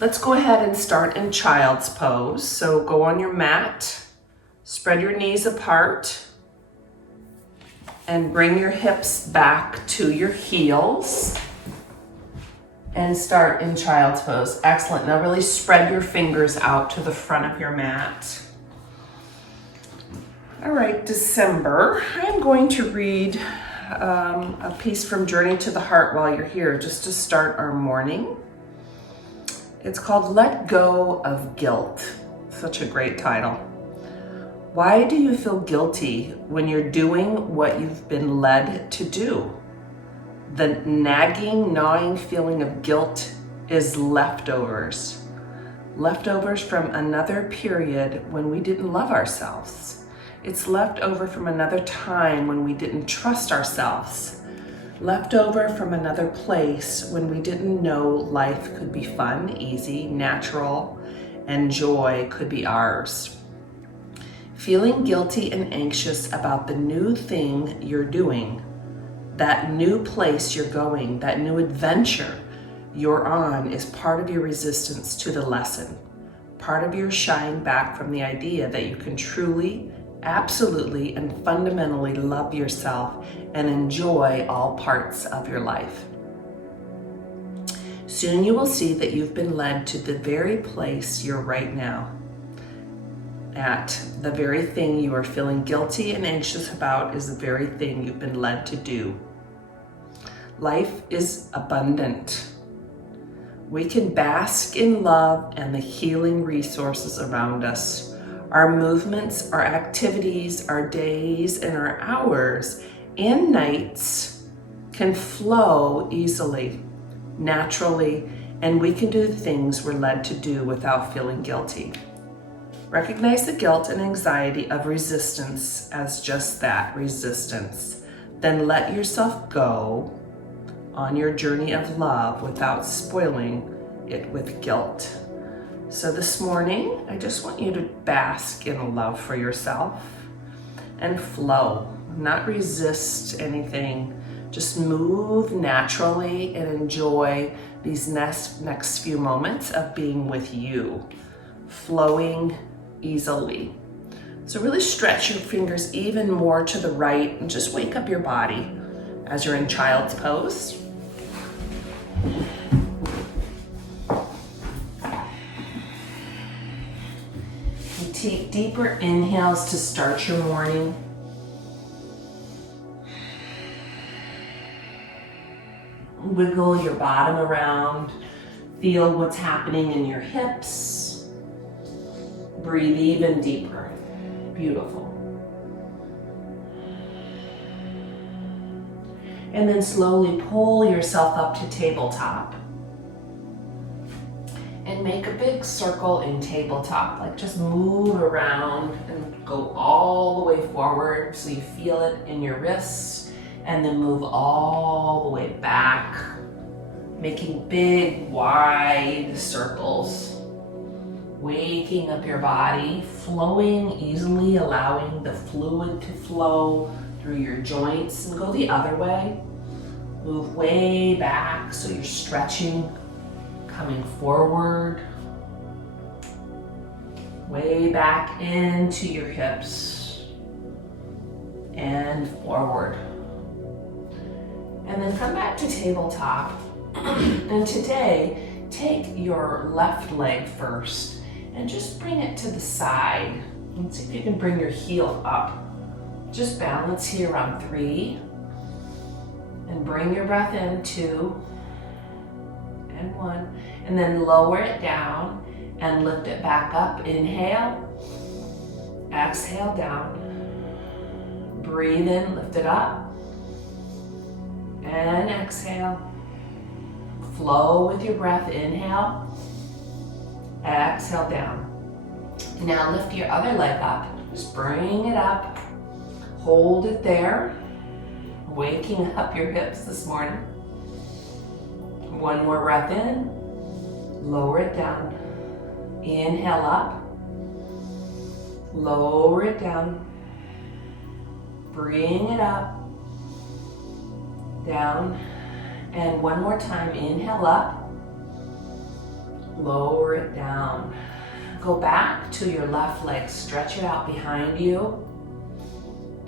Let's go ahead and start in child's pose. So go on your mat, spread your knees apart, and bring your hips back to your heels. And start in child's pose. Excellent. Now really spread your fingers out to the front of your mat. All right, December. I'm going to read a piece from Journey to the Heart while you're here, just to start our morning. It's called Let Go of Guilt. Such a great title. Why do you feel guilty when you're doing what you've been led to do? The nagging, gnawing feeling of guilt is leftovers. Leftovers from another period when we didn't love ourselves. It's left over from another time when we didn't trust ourselves. Left over from another place when we didn't know life could be fun, easy, natural, and joy could be ours. Feeling guilty and anxious about the new thing you're doing, that new place you're going, that new adventure you're on is part of your resistance to the lesson, part of your shying back from the idea that you can truly, absolutely, and fundamentally love yourself and enjoy all parts of your life. Soon you will see that you've been led to the very place you're right now, at the very thing you are feeling guilty and anxious about is the very thing you've been led to do. Life is abundant. We can bask in love and the healing resources around us. Our movements, our activities, our days, and our hours and nights can flow easily, naturally, and we can do the things we're led to do without feeling guilty. Recognize the guilt and anxiety of resistance as just that, resistance. Then let yourself go on your journey of love without spoiling it with guilt. So this morning, I just want you to bask in love for yourself and flow, not resist anything. Just move naturally and enjoy these next few moments of being with you, flowing easily. So really stretch your fingers even more to the right and just wake up your body as you're in child's pose. You take deeper inhales to start your morning. Wiggle your bottom around. Feel what's happening in your hips. Breathe even deeper. Beautiful. And then slowly pull yourself up to tabletop. And make a big circle in tabletop. Like just move around and go all the way forward so you feel it in your wrists. And then move all the way back, making big, wide circles. Waking up your body, flowing easily, allowing the fluid to flow through your joints, and go the other way. Move way back so you're stretching, coming forward, way back into your hips, and forward. And then come back to tabletop. And today, take your left leg first and just bring it to the side. And see if you can bring your heel up. Just balance here on 3. And bring your breath in, 2 and 1. And then lower it down and lift it back up. Inhale. Exhale down. Breathe in, lift it up. And exhale. Flow with your breath. Inhale. Exhale down. Now lift your other leg up. Just bring it up. Hold it there. Waking up your hips this morning. One more breath in. Lower it down. Inhale up. Lower it down. Bring it up. Down. And one more time. Inhale up. Lower it down. Go back to your left leg, stretch it out behind you.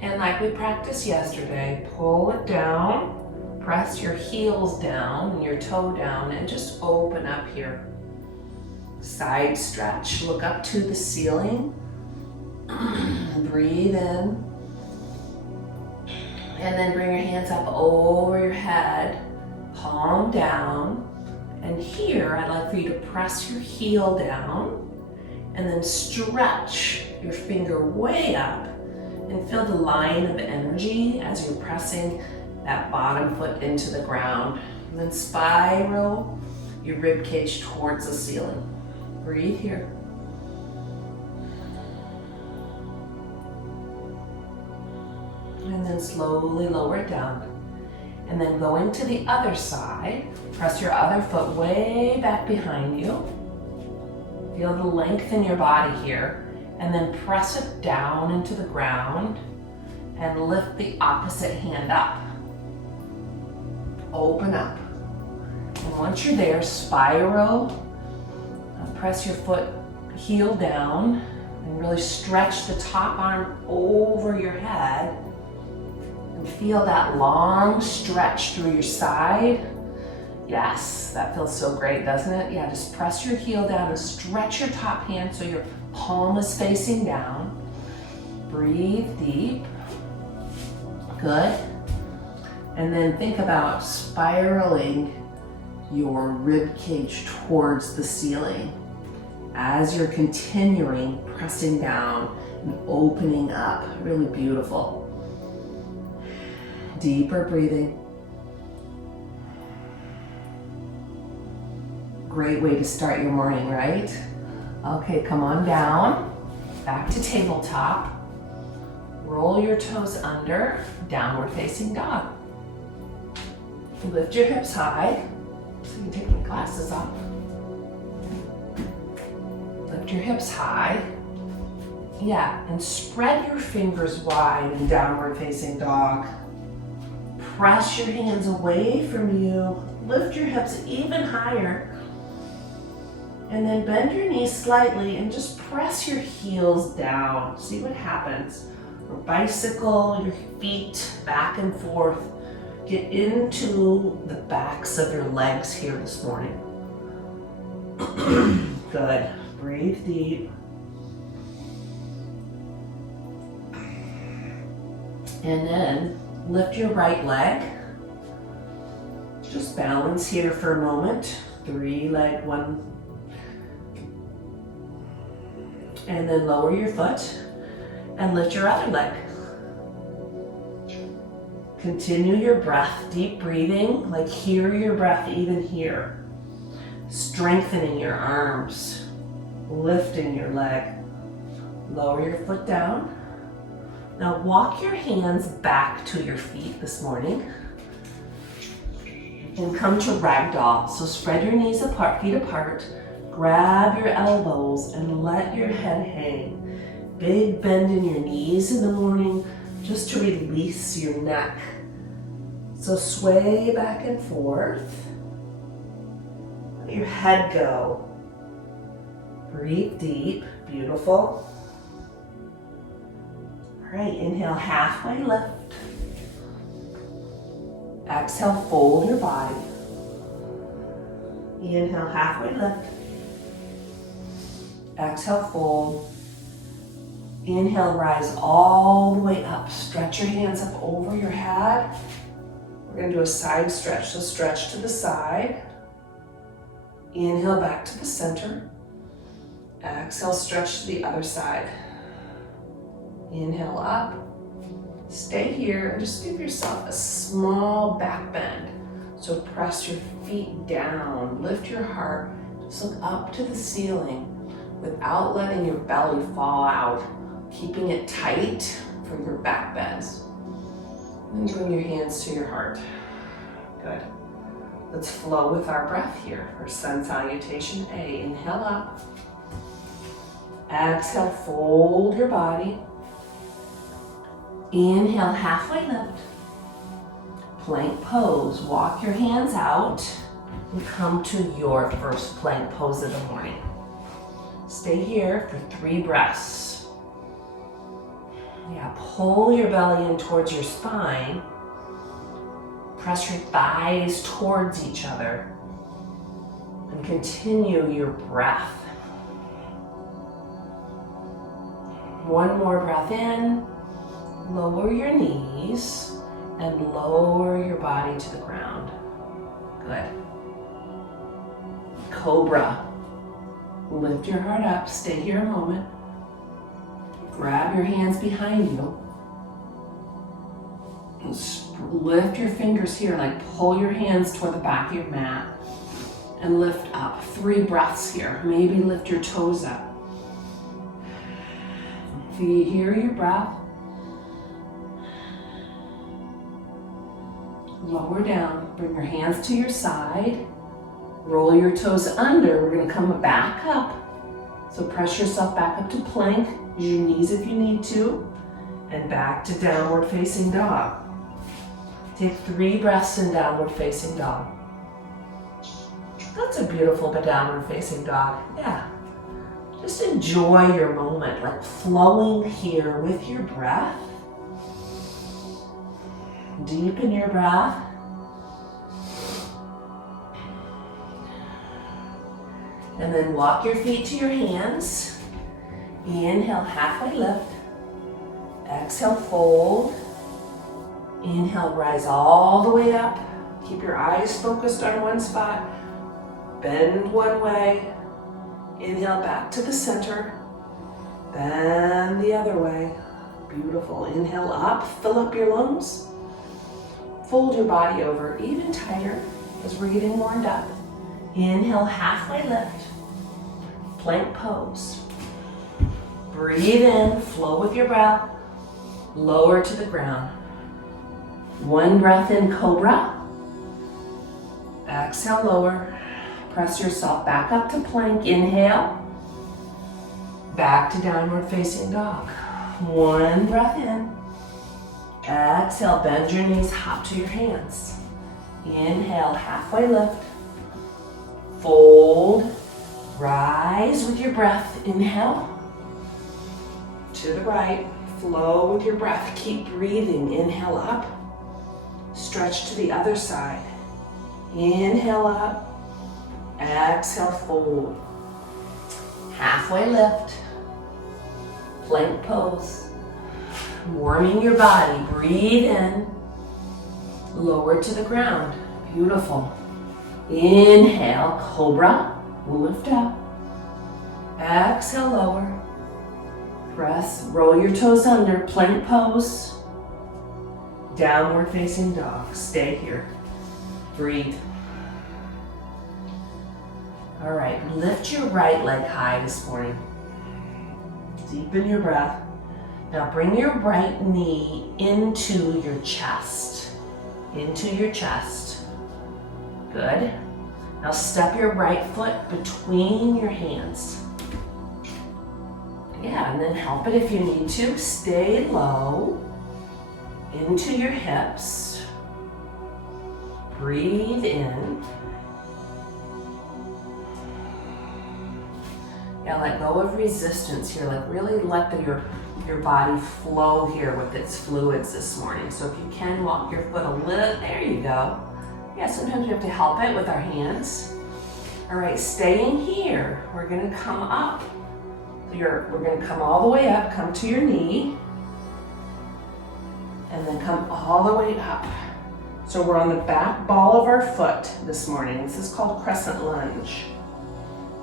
And like we practiced yesterday, pull it down, press your heels down and your toe down, and just open up here. Side stretch, look up to the ceiling. Breathe in. And then bring your hands up over your head, palm down. And here, I'd like for you to press your heel down and then stretch your finger way up and feel the line of energy as you're pressing that bottom foot into the ground. And then spiral your rib cage towards the ceiling. Breathe here. And then slowly lower it down. And then going to the other side, press your other foot way back behind you. Feel the length in your body here. And then press it down into the ground and lift the opposite hand up. Open up. And once you're there, spiral. Press your foot heel down and really stretch the top arm over your head. And feel that long stretch through your side. Yes, that feels so great, doesn't it? Yeah, just press your heel down and stretch your top hand so your palm is facing down. Breathe deep. Good. And then think about spiraling your rib cage towards the ceiling as you're continuing pressing down and opening up. Really beautiful. Deeper breathing. Great way to start your morning, right? Okay, come on down, back to tabletop. Roll your toes under, downward facing dog. Lift your hips high, so you can take my glasses off. Lift your hips high. Yeah, and spread your fingers wide in downward facing dog. Press your hands away from you. Lift your hips even higher. And then bend your knees slightly and just press your heels down. See what happens. Or bicycle your feet back and forth. Get into the backs of your legs here this morning. Good. Breathe deep. And then lift your right leg. Just balance here for a moment. 3-leg, 1. And then lower your foot and lift your other leg. Continue your breath, deep breathing, like hear your breath even here. Strengthening your arms, lifting your leg. Lower your foot down. Now walk your hands back to your feet this morning and come to ragdoll. So spread your knees apart, feet apart. Grab your elbows and let your head hang. Big bend in your knees in the morning just to release your neck. So sway back and forth. Let your head go. Breathe deep. Beautiful. All right, inhale, halfway lift. Exhale, fold your body. Inhale, halfway lift. Exhale, fold. Inhale, rise all the way up. Stretch your hands up over your head. We're going to do a side stretch. So stretch to the side. Inhale, back to the center. Exhale, stretch to the other side. Inhale up. Stay here and just give yourself a small back bend. So press your feet down. Lift your heart. Just look up to the ceiling without letting your belly fall out. Keeping it tight for your back bends. And bring your hands to your heart. Good. Let's flow with our breath here. For sun salutation A. Inhale up. Exhale, fold your body. Inhale, halfway lift. Plank pose. Walk your hands out. and come to your first plank pose of the morning. Stay here for 3 breaths. Yeah, pull your belly in towards your spine. Press your thighs towards each other. And continue your breath. One more breath in. Lower your knees and lower your body to the ground. Good. Cobra. Lift your heart up. Stay here a moment. Grab your hands behind you. Lift your fingers here, like pull your hands toward the back of your mat and lift up. 3 breaths here. Maybe lift your toes up. Do you hear your breath? Lower down. Bring your hands to your side. Roll your toes under. We're going to come back up. So press yourself back up to plank. Use your knees if you need to. And back to downward facing dog. Take 3 breaths in downward facing dog. That's a beautiful downward facing dog. Yeah. Just enjoy your moment, like flowing here with your breath. Deepen your breath. And then walk your feet to your hands. Inhale, halfway lift. Exhale, fold. Inhale, rise all the way up. Keep your eyes focused on one spot. Bend one way. Inhale, back to the center. Bend the other way. Beautiful. Inhale up, fill up your lungs. Fold your body over even tighter as we're getting warmed up. Inhale, halfway lift. Plank pose. Breathe in, flow with your breath. Lower to the ground. 1 breath in, cobra. Exhale, lower. Press yourself back up to plank. Inhale. Back to downward facing dog. 1 breath in. Exhale, bend your knees, hop to your hands. Inhale, halfway lift. Fold. Rise with your breath. Inhale. To the right. Flow with your breath. Keep breathing. Inhale up. Stretch to the other side. Inhale up. Exhale, fold. Halfway lift. Plank pose. Warming your body. Breathe in. Lower to the ground. Beautiful. Inhale, cobra. Lift up. Exhale, lower. Press, roll your toes under. Plank pose. Downward facing dog. Stay here. Breathe. All right, lift your right leg high this morning. Deepen your breath. Now bring your right knee into your chest. Into your chest. Good. Now step your right foot between your hands. Yeah, and then help it if you need to. Stay low. Into your hips. Breathe in. Yeah, let go of resistance here. Like really let your body flow here with its fluids this morning. So if you can walk your foot a little, there you go. Yeah, sometimes we have to help it with our hands. All right, staying here. We're gonna come up. We're gonna come all the way up, come to your knee, and then come all the way up. So we're on the back ball of our foot this morning. This is called crescent lunge.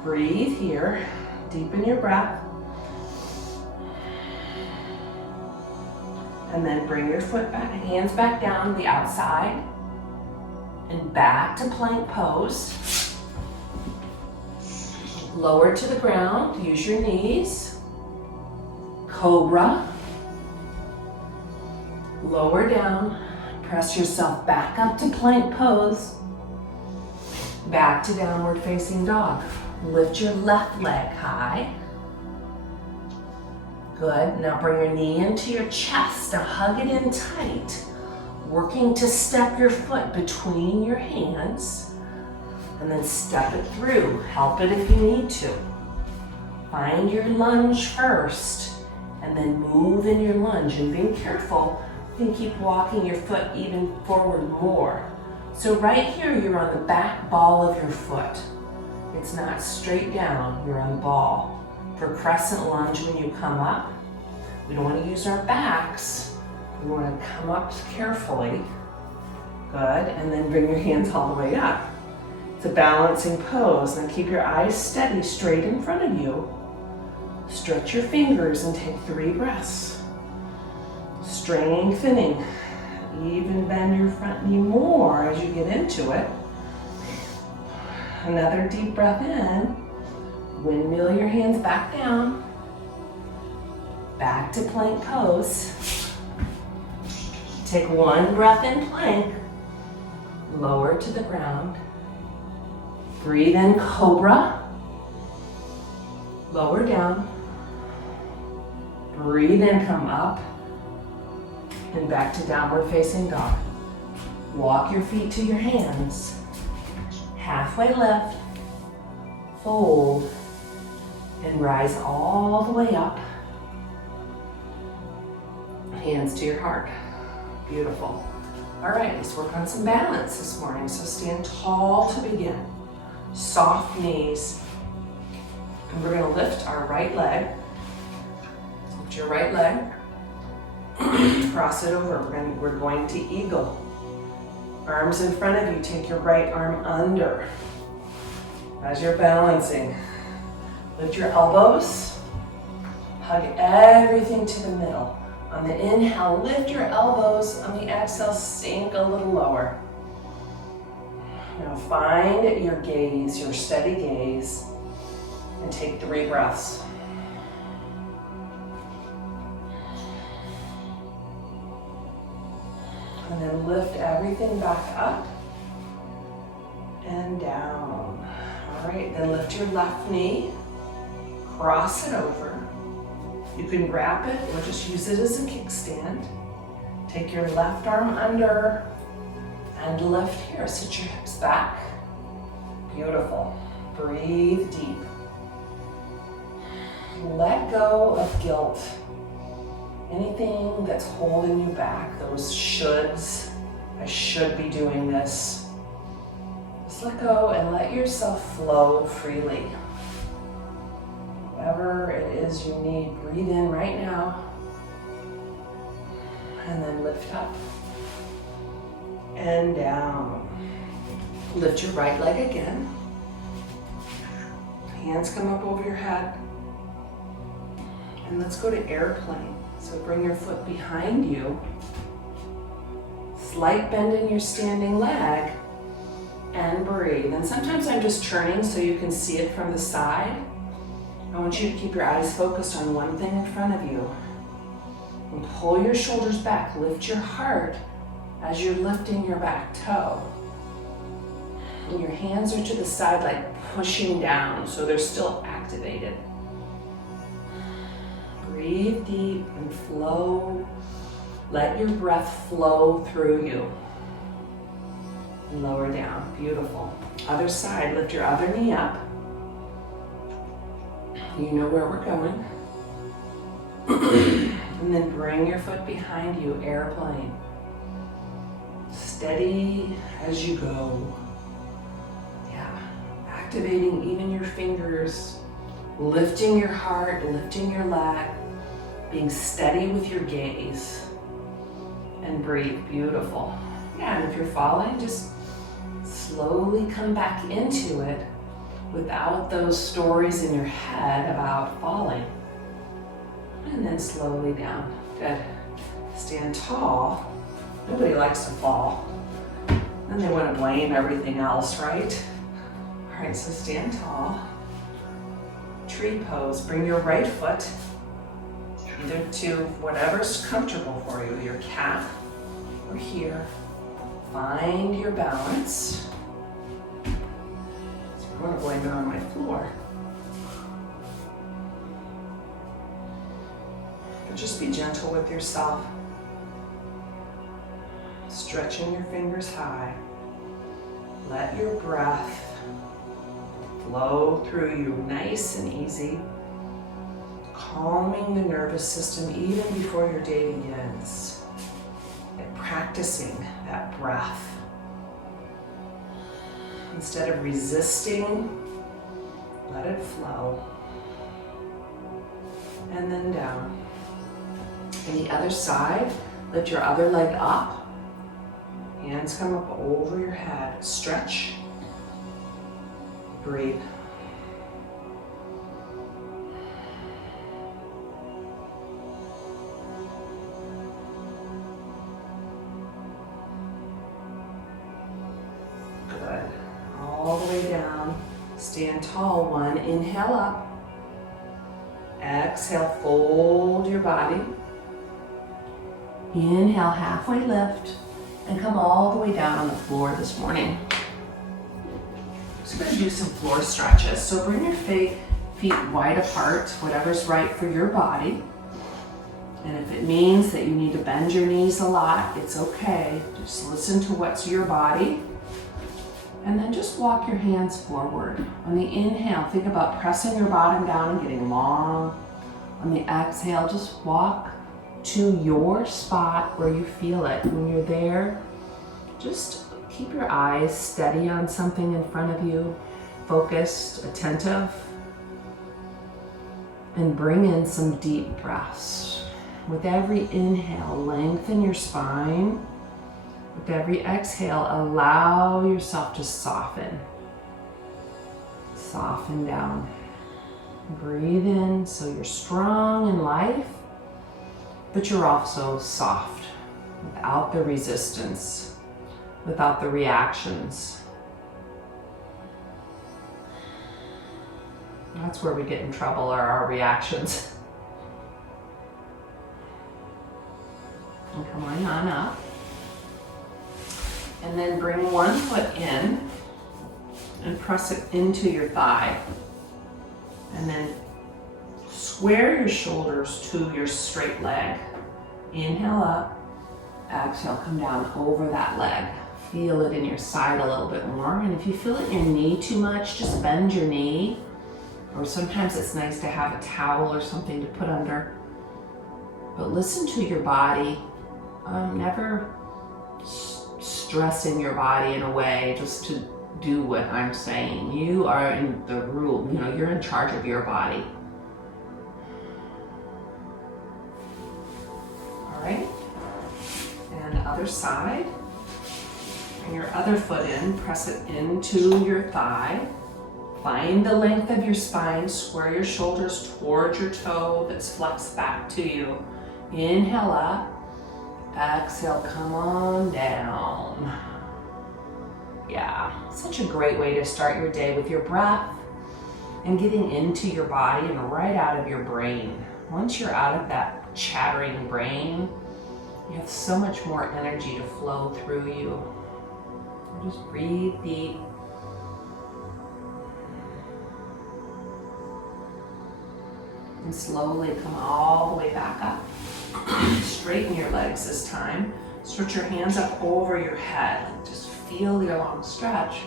Breathe here, deepen your breath. And then bring your foot back, hands back down the outside, and back to plank pose. Lower to the ground, use your knees. Cobra. Lower down, press yourself back up to plank pose. Back to downward facing dog. Lift your left leg high. Good, now bring your knee into your chest. Now hug it in tight. Working to step your foot between your hands. And then step it through. Help it if you need to. Find your lunge first, and then move in your lunge. And being careful, you can keep walking your foot even forward more. So right here, you're on the back ball of your foot. It's not straight down, you're on the ball. For crescent lunge, when you come up, we don't want to use our backs. We want to come up carefully. Good, and then bring your hands all the way up. It's a balancing pose. Now keep your eyes steady, straight in front of you. Stretch your fingers and take 3 breaths. Strengthening. Even bend your front knee more as you get into it. Another deep breath in. Windmill your hands back down. Back to plank pose. Take 1 breath in plank. Lower to the ground. Breathe in cobra. Lower down. Breathe in, come up. And back to downward facing dog. Walk your feet to your hands. Halfway lift. Fold. And rise all the way up. Hands to your heart. Beautiful. All right, let's work on some balance this morning. So stand tall to begin. Soft knees. And we're going to lift our right leg. Lift your right leg. Cross it over. We're going to eagle. Arms in front of you. Take your right arm under. As you're balancing, lift your elbows. Hug everything to the middle. On the inhale, lift your elbows. On the exhale, sink a little lower. Now find your gaze, your steady gaze, and take 3 breaths. And then lift everything back up and down. All right, then lift your left knee, cross it over. You can wrap it or just use it as a kickstand. Take your left arm under and lift here. Sit your hips back. Beautiful. Breathe deep. Let go of guilt. Anything that's holding you back, those shoulds, I should be doing this. Just let go and let yourself flow freely. Whatever it is you need, breathe in right now. And then lift up and down. Lift your right leg again. Hands come up over your head. And let's go to airplane. So bring your foot behind you. Slight bend in your standing leg. And breathe. And sometimes I'm just turning so you can see it from the side. I want you to keep your eyes focused on one thing in front of you. And pull your shoulders back. Lift your heart as you're lifting your back toe. And your hands are to the side like pushing down, so they're still activated. Breathe deep and flow. Let your breath flow through you. And lower down. Beautiful. Other side, lift your other knee up. You know where we're going. And then bring your foot behind you, airplane. Steady as you go. Yeah, activating even your fingers, lifting your heart, lifting your leg, being steady with your gaze. And breathe, beautiful. Yeah, and if you're falling, just slowly come back into it without those stories in your head about falling. And then slowly down. Good. Stand tall. Nobody likes to fall. Then they want to blame everything else, right? All right, so stand tall. Tree pose. Bring your right foot either to whatever's comfortable for you, your calf or here. Find your balance. I'm going to blame it on my floor. But just be gentle with yourself. Stretching your fingers high. Let your breath flow through you nice and easy, calming the nervous system even before your day begins, and practicing that breath. Instead of resisting, let it flow. And then down. And the other side, lift your other leg up. Hands come up over your head. Stretch. Breathe. Good. All the way down. Stand tall. One. Inhale up. Exhale, fold your body. Inhale, halfway lift, and come all the way down on the floor this morning. So we're going to do some floor stretches. So bring your feet wide apart, whatever's right for your body. And if it means that you need to bend your knees a lot, it's okay. Just listen to what's your body. And then just walk your hands forward. On the inhale, think about pressing your bottom down and getting long. On the exhale, just walk to your spot where you feel it. When you're there, just keep your eyes steady on something in front of you, focused, attentive, and bring in some deep breaths. With every inhale, lengthen your spine. With every exhale, allow yourself to soften. Soften down. Breathe in so you're strong in life, but you're also soft, without the resistance, without the reactions. That's where we get in trouble, are our reactions. And come on up. And then bring one foot in and press it into your thigh. And then square your shoulders to your straight leg. Inhale up, exhale, come down over that leg. Feel it in your side a little bit more. And if you feel it in your knee too much, just bend your knee. Or sometimes it's nice to have a towel or something to put under. But listen to your body. Never stressing your body in a way just to do what I'm saying. You are in the rule, you're in charge of your body. All right. And other side. Bring your other foot in, press it into your thigh. Find the length of your spine, square your shoulders towards your toe that's flexed back to you. Inhale up. Exhale, come on down. Yeah, such a great way to start your day with your breath and getting into your body and right out of your brain. Once you're out of that chattering brain, you have so much more energy to flow through you. Just breathe deep. And slowly come all the way back up. Straighten your legs this time. Stretch your hands up over your head. Just feel your long stretch.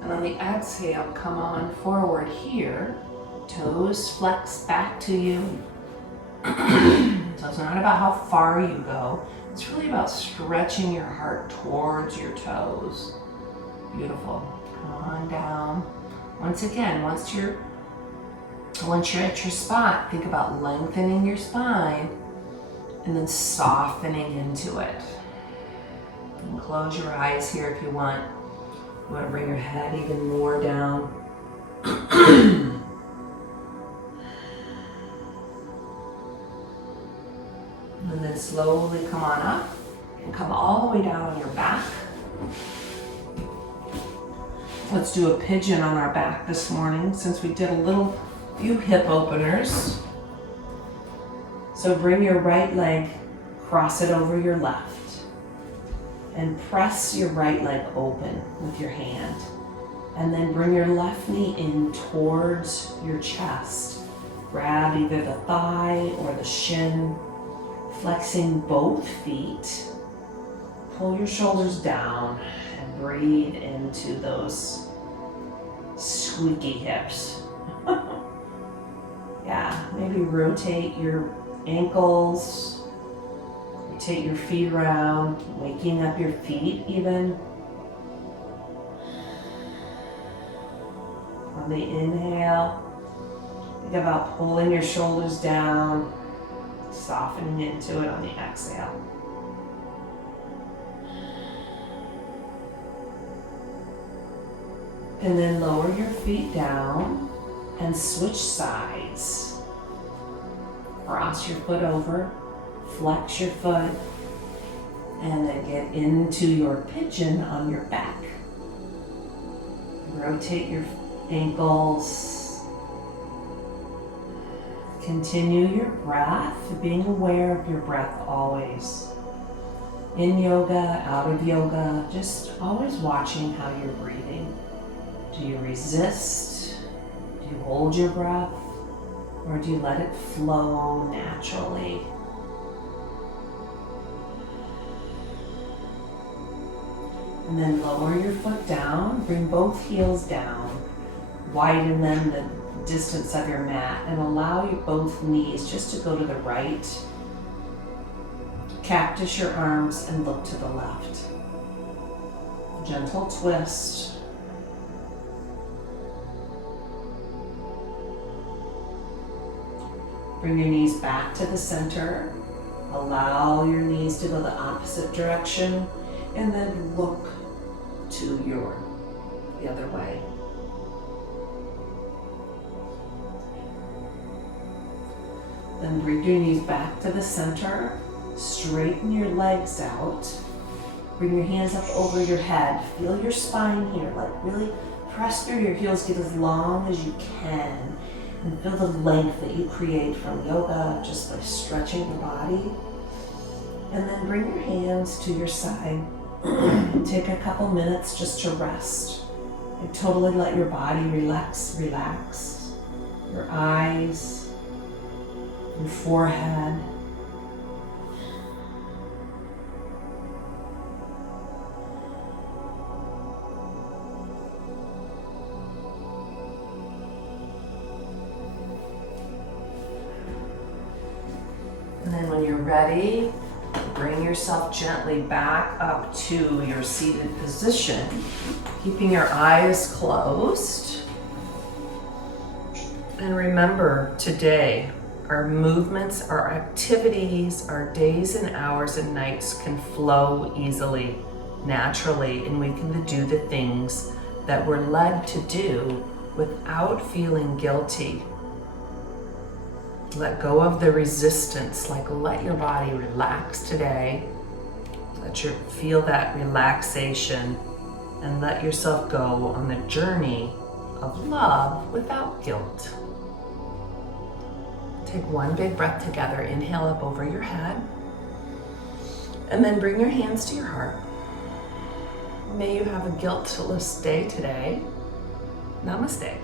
And on the exhale, come on forward here. Toes flex back to you. So it's not about how far you go. It's really about stretching your heart towards your toes. Beautiful. Come on down. Once again, once you're at your spot, think about lengthening your spine and then softening into it. And close your eyes here if you want. You want to bring your head even more down. And then slowly come on up and come all the way down on your back. Let's do a pigeon on our back this morning since we did a few hip openers. So bring your right leg, cross it over your left, and press your right leg open with your hand. And then bring your left knee in towards your chest. Grab either the thigh or the shin, flexing both feet. Pull your shoulders down and breathe into those squeaky hips. Yeah, maybe rotate your ankles, rotate your feet around, waking up your feet even. On the inhale, think about pulling your shoulders down, softening into it on the exhale. And then lower your feet down and switch sides. Cross your foot over, flex your foot, and then get into your pigeon on your back. Rotate your ankles. Continue your breath, being aware of your breath always. In yoga, out of yoga, just always watching how you're breathing. Do you resist? Do you hold your breath? Or do you let it flow naturally? And then lower your foot down, bring both heels down, widen them the distance of your mat, and allow your both knees just to go to the right. Cactus your arms and look to the left. Gentle twist. Bring your knees back to the center. Allow your knees to go the opposite direction, and then look to the other way. Then bring your knees back to the center. Straighten your legs out. Bring your hands up over your head. Feel your spine here. Like really press through your heels. Get as long as you can. And feel the length that you create from yoga just by stretching your body. And then bring your hands to your side. Take a couple minutes just to rest. And totally let your body relax. Your eyes, your forehead. And then when you're ready, bring yourself gently back up to your seated position, keeping your eyes closed. And remember, today, our movements, our activities, our days and hours and nights can flow easily, naturally, and we can do the things that we're led to do without feeling guilty. Let go of the resistance, like let your body relax today. Feel that relaxation and let yourself go on the journey of love without guilt. Take one big breath together. Inhale up over your head. And then bring your hands to your heart. May you have a guiltless day today. Namaste.